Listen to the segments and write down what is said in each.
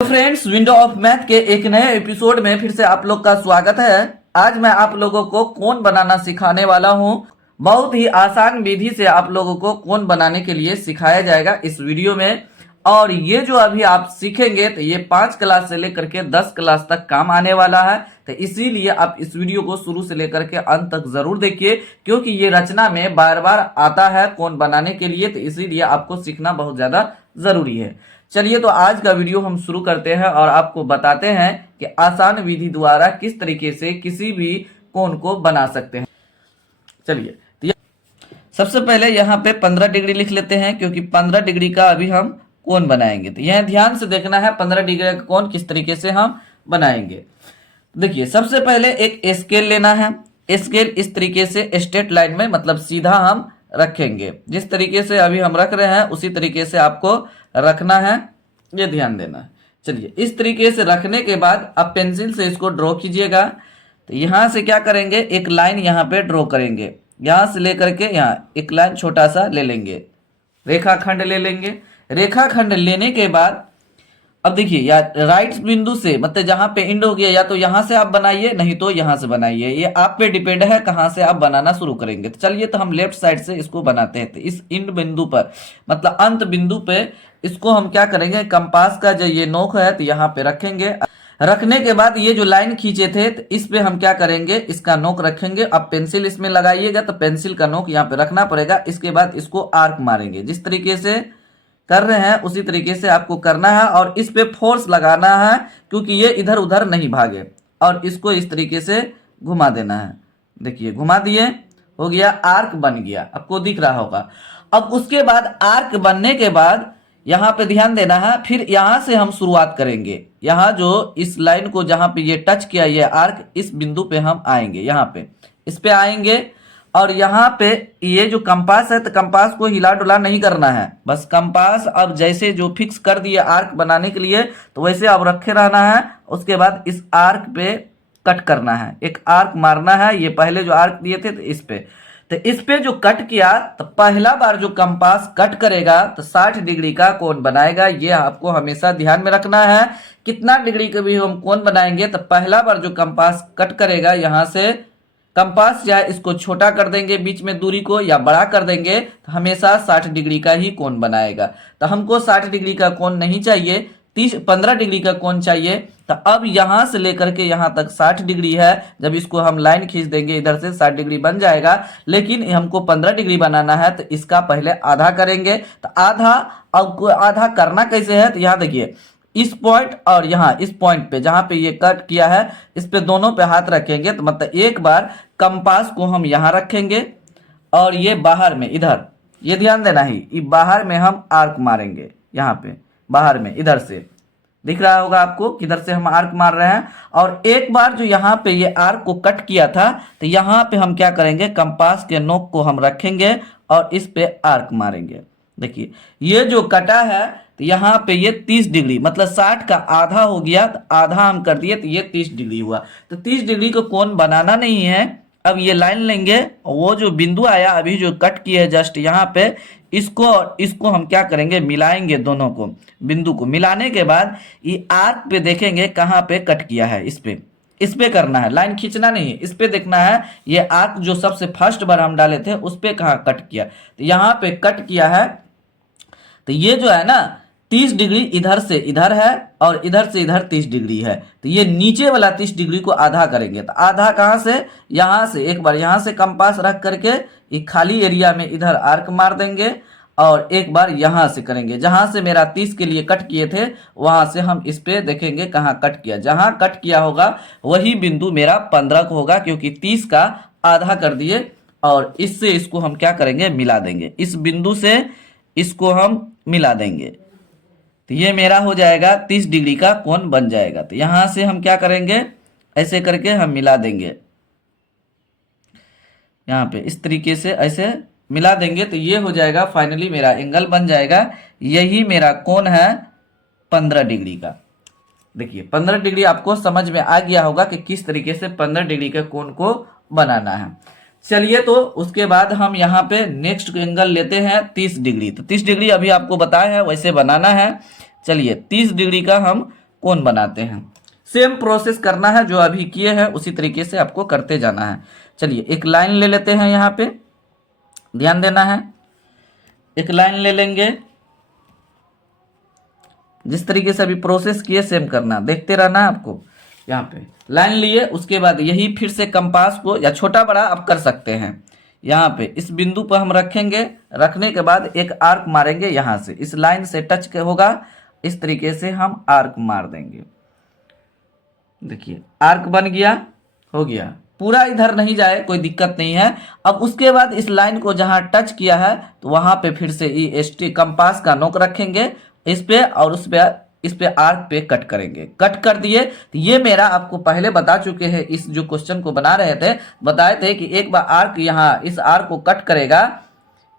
Friends, window of math के एक नए एपिसोड में फिर से आप लोग का स्वागत है। आज मैं आप लोगों को कोण बनाना सिखाने वाला हूं। बहुत ही आसान विधि से आप लोगों को कोण बनाने के लिए सिखाया जाएगा इस वीडियो में। और ये जो अभी आप सीखेंगे तो ये 5 क्लास से लेकर के 10 क्लास तक काम आने वाला है। तो इसीलिए आप इस वीडियो को शुरू से लेकर के अंत तक जरूर देखिए, क्योंकि ये रचना में बार बार आता है कोण बनाने के लिए। तो इसीलिए आपको सीखना बहुत ज्यादा जरूरी है। चलिए तो आज का वीडियो हम शुरू करते हैं और आपको बताते हैं कि आसान विधि द्वारा किस तरीके से किसी भी कोण को बना सकते हैं। चलिए तो सबसे पहले यहाँ पे 15 डिग्री लिख लेते हैं, क्योंकि 15 डिग्री का अभी हम कोण बनाएंगे। तो यह ध्यान से देखना है 15 डिग्री का कोण किस तरीके से हम बनाएंगे। देखिए, सबसे पहले एक स्केल लेना है। स्केल इस तरीके से स्ट्रेट लाइन में, मतलब सीधा हम रखेंगे। जिस तरीके से अभी हम रख रहे हैं उसी तरीके से आपको रखना है, ये ध्यान देना है। चलिए, इस तरीके से रखने के बाद अब पेंसिल से इसको ड्रॉ कीजिएगा। तो यहाँ से क्या करेंगे, एक लाइन यहाँ पे ड्रॉ करेंगे। यहाँ से लेकर के यहाँ एक लाइन छोटा सा ले लेंगे, रेखाखंड ले लेंगे। रेखाखंड लेने के बाद अब देखिए, या राइट बिंदु से, मतलब जहां पे एंड हो गया, या तो यहां से आप बनाइए, नहीं तो यहां से बनाइए। ये आप पे डिपेंड है कहां से आप बनाना शुरू करेंगे। तो चलिए, तो हम लेफ्ट साइड से इसको बनाते हैं। तो इस एंड बिंदु पर, मतलब अंत बिंदु पे, इसको हम क्या करेंगे, कंपास का जो ये नोक है तो यहाँ पे रखेंगे। रखने के बाद ये जो लाइन खींचे थे तो इस पे हम क्या करेंगे, इसका नोक रखेंगे। अब पेंसिल इसमें लगाइएगा तो पेंसिल का नोक यहाँ पे रखना पड़ेगा। इसके बाद इसको आर्क मारेंगे। जिस तरीके से कर रहे हैं उसी तरीके से आपको करना है, और इस पे फोर्स लगाना है, क्योंकि ये इधर उधर नहीं भागे। और इसको इस तरीके से घुमा देना है। देखिए, घुमा दिए, हो गया, आर्क बन गया, आपको दिख रहा होगा। अब उसके बाद आर्क बनने के बाद यहाँ पे ध्यान देना है, फिर यहाँ से हम शुरुआत करेंगे। यहाँ जो इस लाइन को जहाँ पे ये टच किया, ये आर्क, इस बिंदु पे हम आएंगे। यहाँ पे इस पे आएंगे, और यहाँ पे ये जो कंपास है तो कंपास को हिला डुला नहीं करना है। बस कंपास अब जैसे जो फिक्स कर दिया आर्क बनाने के लिए, तो वैसे अब रखे रहना है। उसके बाद इस आर्क पे कट करना है, एक आर्क मारना है। ये पहले जो आर्क दिए थे तो इस पे जो कट किया, तो पहला बार जो कंपास कट करेगा तो 60 डिग्री का कोण बनाएगा। ये आपको हमेशा ध्यान में रखना है। कितना डिग्री का भी हम कोण बनाएंगे तो पहला बार जो कंपास कट करेगा, यहाँ से कंपास या इसको छोटा कर देंगे बीच में दूरी को, या बड़ा कर देंगे, तो हमेशा 60 डिग्री का ही कोण बनाएगा। तो हमको 60 डिग्री का कोण नहीं चाहिए, 15 डिग्री का कोण चाहिए। तो अब यहां से लेकर के यहां तक 60 डिग्री है। जब इसको हम लाइन खींच देंगे इधर से 60 डिग्री बन जाएगा। लेकिन हमको 15 डिग्री बनाना है, तो इसका पहले आधा करेंगे। तो आधा, अब आधा करना कैसे है, तो यहाँ देखिए, इस पॉइंट और यहाँ इस पॉइंट पे जहां पे ये कट किया है, इस पे दोनों पे हाथ रखेंगे। तो मतलब एक बार कंपास को हम यहाँ रखेंगे, और ये बाहर में इधर, ये ध्यान देना ही, ये बाहर में हम आर्क मारेंगे। यहाँ पे बाहर में इधर से दिख रहा होगा आपको किधर से हम आर्क मार रहे हैं। और एक बार जो यहाँ पे ये आर्क को कट किया था, तो यहाँ पे हम क्या करेंगे, कंपास के नोक को हम रखेंगे और इस पे आर्क मारेंगे। देखिए, ये जो कटा है तो यहाँ पे ये 30 डिग्री, मतलब 60 का आधा हो गया, तो आधा हम कर दिए तो ये 30 डिग्री हुआ। तो 30 डिग्री को कोण बनाना नहीं है। अब ये लाइन लेंगे, वो जो बिंदु आया अभी जो कट किया है जस्ट यहाँ पे, इसको हम क्या करेंगे, मिलाएंगे। दोनों को, बिंदु को मिलाने के बाद ये आर्क पे देखेंगे कहाँ पे कट किया है, इस पे करना है, लाइन खींचना नहीं है, इस पे देखना है। ये आर्क जो सबसे फर्स्ट बार हम डाले थे उस पे कहाँ कट किया, तो यहाँ पे कट किया है। तो ये जो है ना 30 डिग्री इधर से इधर है, और इधर से इधर 30 डिग्री है। तो ये नीचे वाला 30 डिग्री को आधा करेंगे। तो आधा कहाँ से, यहाँ से एक बार यहाँ से कंपास रख करके ये खाली एरिया में इधर आर्क मार देंगे, और एक बार यहाँ से करेंगे। जहां से मेरा 30 के लिए कट किए थे वहां से हम इस पे देखेंगे कहाँ कट किया। जहां कट किया होगा वही बिंदु मेरा 15 को होगा, क्योंकि 30 का आधा कर दिए। और इससे इसको हम क्या करेंगे, मिला देंगे। इस बिंदु से इसको हम मिला देंगे, तो ये मेरा हो जाएगा 30 डिग्री का कोण बन जाएगा। तो यहां से हम क्या करेंगे, ऐसे करके हम मिला देंगे। यहाँ पे इस तरीके से ऐसे मिला देंगे, तो ये हो जाएगा, फाइनली मेरा एंगल बन जाएगा। यही मेरा कोण है 15 डिग्री का। देखिए, 15 डिग्री आपको समझ में आ गया होगा कि किस तरीके से 15 डिग्री के कोण को बनाना है। चलिए, तो उसके बाद हम यहाँ पे नेक्स्ट एंगल लेते हैं 30 डिग्री। तो 30 डिग्री अभी आपको बताया है वैसे बनाना है। चलिए, 30 डिग्री का हम कोण बनाते हैं। सेम प्रोसेस करना है, जो अभी किए हैं उसी तरीके से आपको करते जाना है। चलिए एक लाइन ले लेते हैं, यहाँ पे ध्यान देना है। एक लाइन ले लेंगे, जिस तरीके से अभी प्रोसेस किए सेम करना, देखते रहना है आपको। यहाँ पे लाइन लिए, उसके बाद यही फिर से कंपास को या छोटा बड़ा आप कर सकते हैं। यहाँ पे इस बिंदु पर हम रखेंगे, रखने के बाद एक आर्क मारेंगे, यहाँ से इस लाइन से टच के होगा, इस तरीके से हम आर्क मार देंगे। देखिए आर्क बन गया, हो गया। पूरा इधर नहीं जाए, कोई दिक्कत नहीं है। अब उसके बाद इस लाइन को जहां टच किया है तो वहां पे फिर से EST कंपास का नोक रखेंगे इस पे, और उस पे इस पे आर्क पे कट करेंगे। कट कर दिए तो ये मेरा आपको पहले बता चुके हैं, इस जो क्वेश्चन को बना रहे थे बताए थे कि एक बार आर्क यहाँ इस आर्क को कट करेगा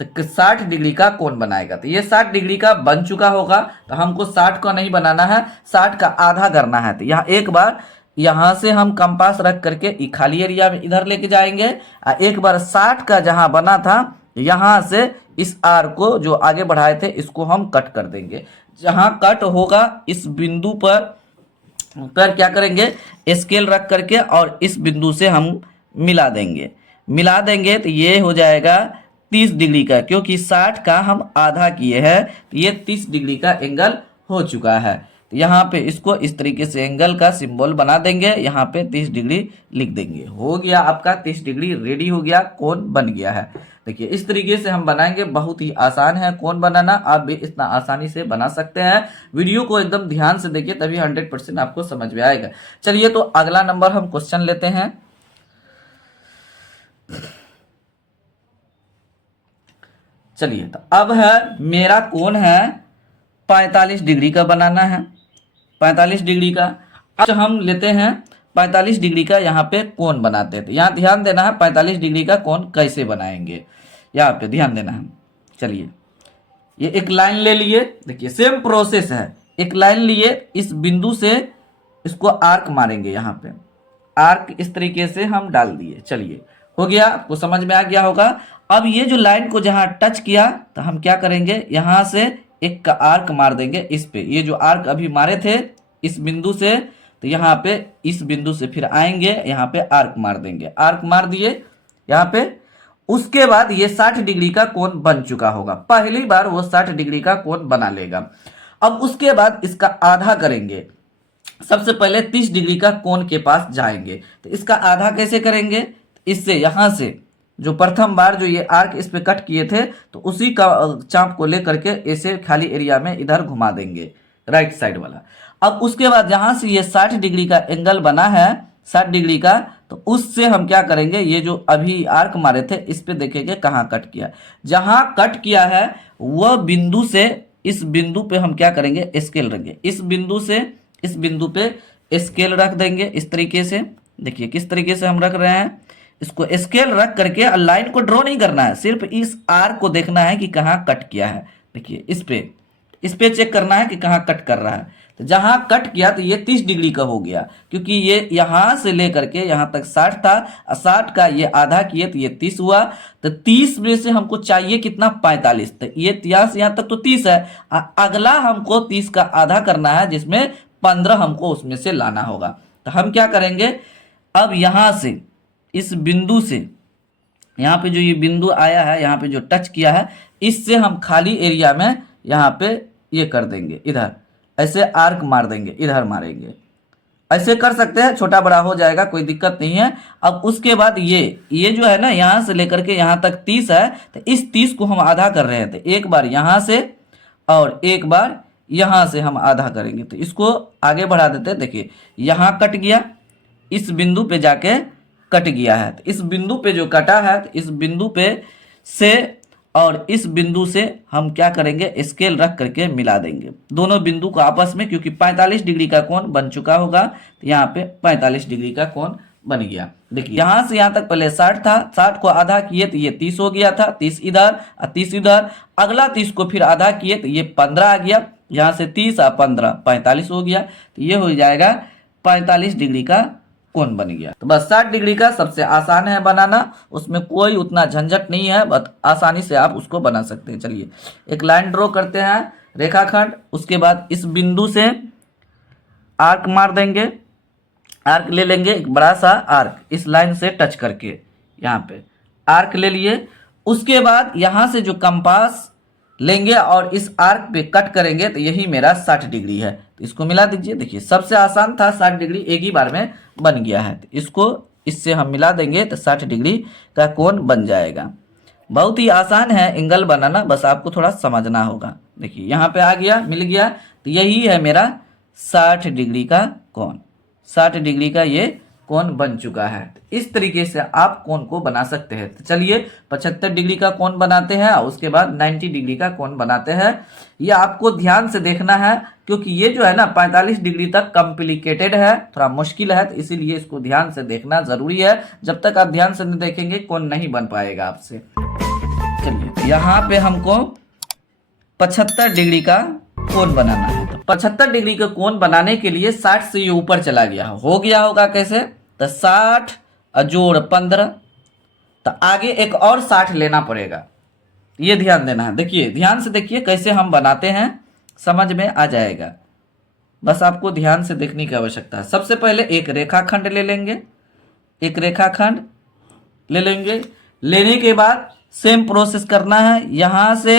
तो 60 डिग्री का कोण बनाएगा। तो ये 60 डिग्री का बन चुका होगा, तो हमको 60 का नहीं बनाना है, 60 का आधा करना है। तो यहाँ एक बार यहाँ से हम कंपास रख करके खाली एरिया में इधर लेके जाएंगे, और एक बार 60 का जहाँ बना था यहाँ से इस आर को जो आगे बढ़ाए थे इसको हम कट कर देंगे। जहाँ कट होगा इस बिंदु पर क्या करेंगे, स्केल रख करके और इस बिंदु से हम मिला देंगे तो ये हो जाएगा 30 डिग्री का, क्योंकि 60 का हम आधा किए हैं तो ये 30 डिग्री का एंगल हो चुका है। तो यहाँ पे इसको इस तरीके से एंगल का सिंबल बना देंगे, यहाँ पे 30 डिग्री लिख देंगे। हो गया आपका 30 डिग्री रेडी हो गया, कोण बन गया है। देखिए इस तरीके से हम बनाएंगे, बहुत ही आसान है कोण बनाना, आप भी इतना आसानी से बना सकते हैं। वीडियो को एकदम ध्यान से देखिए, तभी 100% आपको समझ में आएगा। चलिए तो अगला नंबर हम क्वेश्चन लेते हैं। चलिए तो अब है मेरा कोण है 45 डिग्री का बनाना है, 45 डिग्री का। अब हम लेते हैं 45 डिग्री का यहाँ पे कोण बनाते हैं। तो यहाँ ध्यान देना है 45 डिग्री का कोण कैसे बनाएंगे, यहाँ पे ध्यान देना है। चलिए ये एक लाइन ले लिए, देखिए सेम प्रोसेस है। एक लाइन लिए, इस बिंदु से इसको आर्क मारेंगे, यहाँ पे आर्क इस तरीके से हम डाल दिए। चलिए हो गया, आपको समझ में आ गया होगा। अब ये जो लाइन को जहाँ टच किया तो हम क्या करेंगे, यहाँ से एक का आर्क मार देंगे इस पे। ये जो आर्क अभी मारे थे इस बिंदु से, तो यहाँ पे इस बिंदु से फिर आएंगे, यहाँ पे आर्क मार देंगे। आर्क मार दिए यहाँ पे। उसके बाद ये 60 डिग्री का कोण बन चुका होगा, पहली बार वो 60 डिग्री का कोण बना लेगा। अब उसके बाद इसका आधा करेंगे। सबसे पहले 30 डिग्री का कोण के पास जाएंगे, तो इसका आधा कैसे करेंगे, इससे यहाँ से जो प्रथम बार जो ये आर्क इस पे कट किए थे तो उसी का चाप को लेकर के ऐसे खाली एरिया में इधर घुमा देंगे, राइट साइड वाला। अब उसके बाद यहाँ से ये 60 डिग्री का एंगल बना है, 60 डिग्री का, तो उससे हम क्या करेंगे, ये जो अभी आर्क मारे थे इस पे देखेंगे कहाँ कट किया। जहाँ कट किया है वह बिंदु से इस बिंदु पे हम क्या करेंगे, स्केल रखेंगे। इस बिंदु से इस बिंदु पे स्केल रख देंगे इस तरीके से। देखिए किस तरीके से हम रख रहे हैं, इसको स्केल रख करके लाइन को ड्रॉ नहीं करना है, सिर्फ इस आर्क को देखना है कि कहाँ कट किया है। देखिए इस पे चेक करना है कि कहाँ कट कर रहा है। तो जहाँ कट किया तो ये 30 डिग्री का हो गया, क्योंकि ये यहाँ से लेकर के यहाँ तक 60 था, 60 का ये आधा किए तो ये 30 हुआ। तो 30 में से हमको चाहिए कितना, 45। तो ये यहाँ तक तो 30 है, अगला हमको 30 का आधा करना है, जिसमें 15 हमको उसमें से लाना होगा। तो हम क्या करेंगे, अब यहाँ से इस बिंदु से यहाँ पे जो ये बिंदु आया है, यहाँ पे जो टच किया है, इससे हम खाली एरिया में यहाँ पे ये कर देंगे, इधर ऐसे आर्क मार देंगे, इधर मारेंगे। ऐसे कर सकते हैं, छोटा बड़ा हो जाएगा, कोई दिक्कत नहीं है। अब उसके बाद ये जो है ना, यहाँ से लेकर के यहाँ तक 30 है, तो इस 30 को हम आधा कर रहे थे। एक बार यहाँ से और एक बार यहाँ से हम आधा करेंगे। तो इसको आगे बढ़ा देते हैं। देखिए यहाँ कट गया, इस बिंदु पे जाके कट गया है। तो इस बिंदु पे जो कटा है, तो इस बिंदु पे से और इस बिंदु से हम क्या करेंगे, स्केल रख करके मिला देंगे दोनों बिंदु को आपस में, क्योंकि 45 डिग्री का कोण बन चुका होगा। तो यहाँ पे 45 डिग्री का कोण बन गया। देखिए यहाँ से यहाँ तक पहले 60 था, 60 को आधा किए तो ये 30 हो गया था, 30 इधर और 30 इधर। अगला 30 को फिर आधा किए तो ये 15 आ गया, यहाँ से 30 और 15 45 हो गया। तो ये हो जाएगा 45 डिग्री का कोण बन गया। तो बस 60 डिग्री का सबसे आसान है बनाना, उसमें कोई उतना झंझट नहीं है, बस आसानी से आप उसको बना सकते हैं। चलिए एक लाइन ड्रॉ करते हैं, रेखाखंड। उसके बाद इस बिंदु से आर्क मार देंगे, आर्क ले लेंगे, एक बड़ा सा आर्क इस लाइन से टच करके यहाँ पे आर्क ले लिए। उसके बाद यहाँ से जो कंपास लेंगे और इस आर्क पे कट करेंगे तो यही मेरा 60 डिग्री है। तो इसको मिला दीजिए। देखिए सबसे आसान था, 60 डिग्री एक ही बार में बन गया है। तो इसको इससे हम मिला देंगे तो 60 डिग्री का कोण बन जाएगा। बहुत ही आसान है एंगल बनाना, बस आपको थोड़ा समझना होगा। देखिए यहाँ पे आ गया, मिल गया। तो यही है मेरा 60 डिग्री का कोण। 60 डिग्री का ये कोण बन चुका है। इस तरीके से आप कोण को बना सकते हैं। तो चलिए 75 डिग्री का कोण बनाते हैं, उसके बाद 90 डिग्री का कोण बनाते हैं। ये आपको ध्यान से देखना है, क्योंकि ये जो है ना 45 डिग्री तक कॉम्प्लिकेटेड है, थोड़ा मुश्किल है, तो इसीलिए इसको ध्यान से देखना जरूरी है। जब तक आप ध्यान से नहीं देखेंगे कोण नहीं बन पाएगा आपसे। चलिए यहाँ पे हमको 75 डिग्री का कोण बनाना है। तो 75 डिग्री का कोण बनाने के लिए 60 से ये ऊपर चला गया हो गया होगा कैसे, तो 60 जोड़ 15, तो आगे एक और 60 लेना पड़ेगा। ये ध्यान देना है। देखिए ध्यान से देखिए कैसे हम बनाते हैं, समझ में आ जाएगा। बस आपको ध्यान से देखने की आवश्यकता है। सबसे पहले एक रेखाखंड ले लेंगे, एक रेखाखंड ले लेंगे। लेने के बाद सेम प्रोसेस करना है, यहाँ से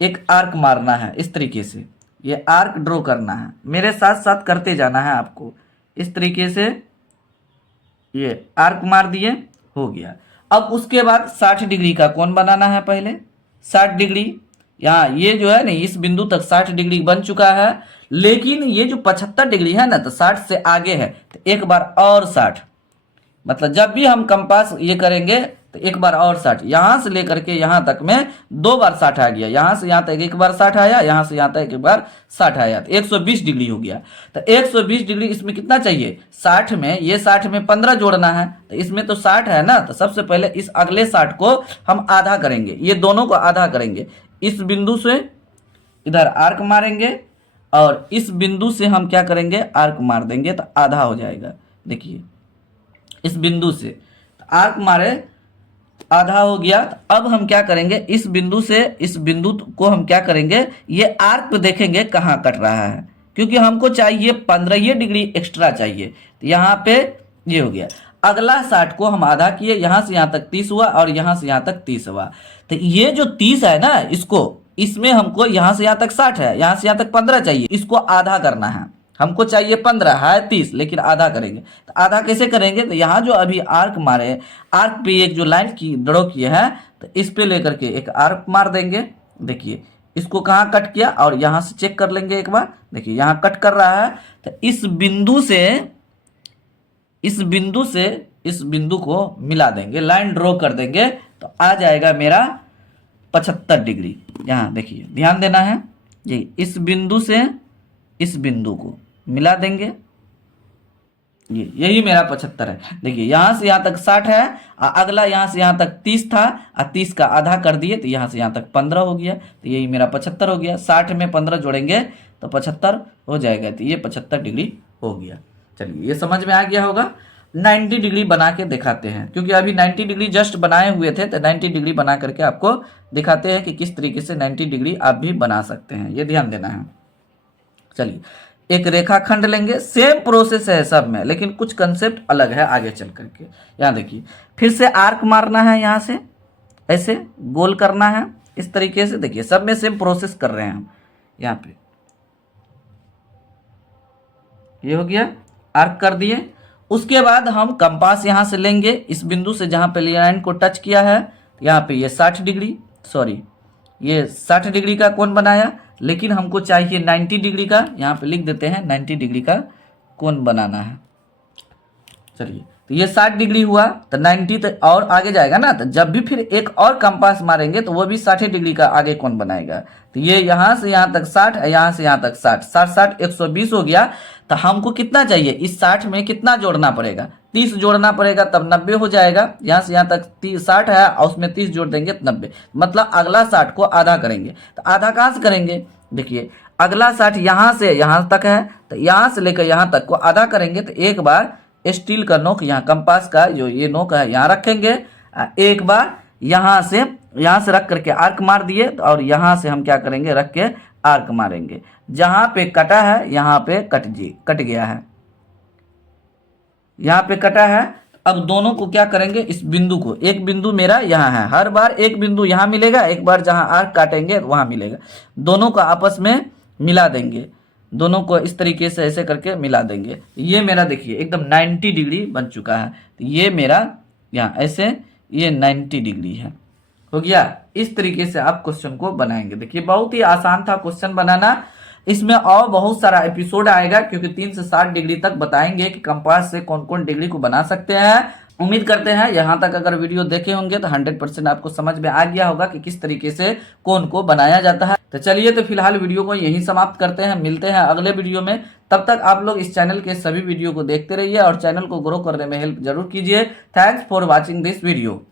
एक आर्क मारना है इस तरीके से, ये आर्क ड्रॉ करना है। मेरे साथ साथ करते जाना है आपको। इस तरीके से ये आर्क मार दिए, हो गया। अब उसके बाद 60 डिग्री का कोण बनाना है। पहले 60 डिग्री, यहाँ ये जो है ना इस बिंदु तक 60 डिग्री बन चुका है, लेकिन ये जो 75 डिग्री है ना तो 60 से आगे है, तो एक बार और 60, मतलब जब भी हम कंपास ये करेंगे तो एक बार और 60, यहाँ से लेकर के यहाँ तक में 2 बार 60 आ गया। यहाँ से यहाँ तक एक बार 60 आया, यहाँ से यहाँ तक एक बार 60 आया, तो 120 डिग्री हो गया। तो 120 डिग्री इसमें कितना चाहिए, 60 में, ये 60 में 15 जोड़ना है, तो इसमें तो 60 है ना। तो सबसे पहले इस अगले 60 को हम आधा करेंगे, ये दोनों को आधा करेंगे। इस बिंदु से इधर आर्क मारेंगे और इस बिंदु से हम क्या करेंगे, आर्क मार देंगे, तो आधा हो जाएगा। देखिए इस बिंदु से आर्क मारे, आधा हो गया। अब हम क्या करेंगे, इस बिंदु से इस बिंदु को हम क्या करेंगे, ये आर्क पे देखेंगे कहाँ कट रहा है, क्योंकि हमको चाहिए 15 डिग्री एक्स्ट्रा चाहिए। तो यहाँ पे ये हो गया। अगला 60 को हम आधा किए, यहाँ से यहाँ तक 30 हुआ और यहाँ से यहाँ तक 30 हुआ। तो ये जो 30 है ना, इसको, इसमें हमको यहाँ से यहाँ तक 60 है, यहाँ से यहाँ तक 15 चाहिए, इसको आधा करना है। हमको चाहिए 15 है 30, लेकिन आधा करेंगे। तो आधा कैसे करेंगे, तो यहाँ जो अभी आर्क मारे, आर्क पे एक जो लाइन की ड्रॉ किए हैं, तो इस पे लेकर के एक आर्क मार देंगे। देखिए इसको कहाँ कट किया, और यहाँ से चेक कर लेंगे एक बार। देखिए यहाँ कट कर रहा है, तो इस बिंदु से इस बिंदु को मिला देंगे, लाइन ड्रॉ कर देंगे, तो आ जाएगा मेरा 75 डिग्री। यहाँ देखिए ध्यान देना है, ये इस बिंदु से इस बिंदु को मिला देंगे, ये यही मेरा 75 है। देखिए यहाँ से यहाँ तक 60 है, अगला यहाँ से यहाँ तक 30 था, 30 का आधा कर दिए, तो यहाँ से यहाँ तक 15 हो गया, तो यही मेरा 75 हो गया। 60 में 15 जोड़ेंगे तो 75 हो जाएगा, तो ये 75 डिग्री हो गया। चलिए ये समझ में आ गया होगा। 90 डिग्री बना के दिखाते हैं, क्योंकि अभी 90 डिग्री जस्ट बनाए हुए थे, तो 90 डिग्री बना करके आपको दिखाते हैं कि किस तरीके से 90 डिग्री आप भी बना सकते हैं, ये ध्यान देना है। चलिए एक रेखाखंड लेंगे, सेम प्रोसेस है सब में, लेकिन कुछ कंसेप्ट अलग है आगे चल करके। यहाँ देखिए फिर से आर्क मारना है, यहाँ से ऐसे गोल करना है इस तरीके से। देखिए सब में सेम प्रोसेस कर रहे हैं हम। यहाँ पे ये हो गया, आर्क कर दिए। उसके बाद हम कंपास यहाँ से लेंगे, इस बिंदु से जहाँ पे लाइन को टच किया है, यहाँ पे ये 60 डिग्री, सॉरी ये 60 डिग्री का कोण बनाया, लेकिन हमको चाहिए 90 डिग्री का। यहाँ पे लिख देते हैं 90 डिग्री का कोण बनाना है। चलिए तो ये 60 डिग्री हुआ, तो 90 तो और आगे जाएगा ना, तो जब भी फिर एक और कंपास मारेंगे तो वो भी 60 डिग्री का आगे कोण बनाएगा। तो ये यहाँ से यहाँ तक 60, यहाँ से यहाँ तक 60, 60 120 हो गया। तो हमको कितना चाहिए, इस 60 में कितना जोड़ना पड़ेगा, 30 जोड़ना पड़ेगा, तब 90 हो जाएगा। यहाँ से यहाँ तक 60 है और उसमें 30 जोड़ देंगे तो 90, मतलब अगला 60 को आधा करेंगे। तो आधा कहाँ से करेंगे, देखिए अगला 60 यहाँ से यहाँ तक है, तो यहाँ से लेकर यहाँ तक को आधा करेंगे। तो एक बार स्टील का नोक, यहाँ कंपास का जो ये नोक है यहाँ रखेंगे, एक बार यहाँ से रख करके आर्क मार दिए, और यहाँ से हम क्या करेंगे, रख के आर्क मारेंगे। जहां पे कटा है यहाँ पे कट गया है, यहाँ पे कटा है। अब दोनों को क्या करेंगे, इस बिंदु को, एक बिंदु मेरा यहाँ है, हर बार एक बिंदु यहाँ मिलेगा, एक बार जहां आर्क काटेंगे वहां मिलेगा, दोनों को आपस में मिला देंगे, दोनों को इस तरीके से ऐसे करके मिला देंगे। ये मेरा देखिए एकदम 90 डिग्री बन चुका है। तो ये मेरा यहाँ ऐसे ये 90 डिग्री है, हो गया। इस तरीके से आप क्वेश्चन को बनाएंगे। देखिए बहुत ही आसान था क्वेश्चन बनाना। इसमें और बहुत सारा एपिसोड आएगा, क्योंकि 3 से 7 डिग्री तक बताएंगे कि कंपास से कौन कौन डिग्री को बना सकते हैं। उम्मीद करते हैं यहाँ तक अगर वीडियो देखे होंगे तो 100% आपको समझ में आ गया होगा कि किस तरीके से कोन को बनाया जाता है। तो चलिए, तो फिलहाल वीडियो को यहीं समाप्त करते हैं, मिलते हैं अगले वीडियो में। तब तक आप लोग इस चैनल के सभी वीडियो को देखते रहिए और चैनल को ग्रो करने में हेल्प जरूर कीजिए। Thanks for watching this video.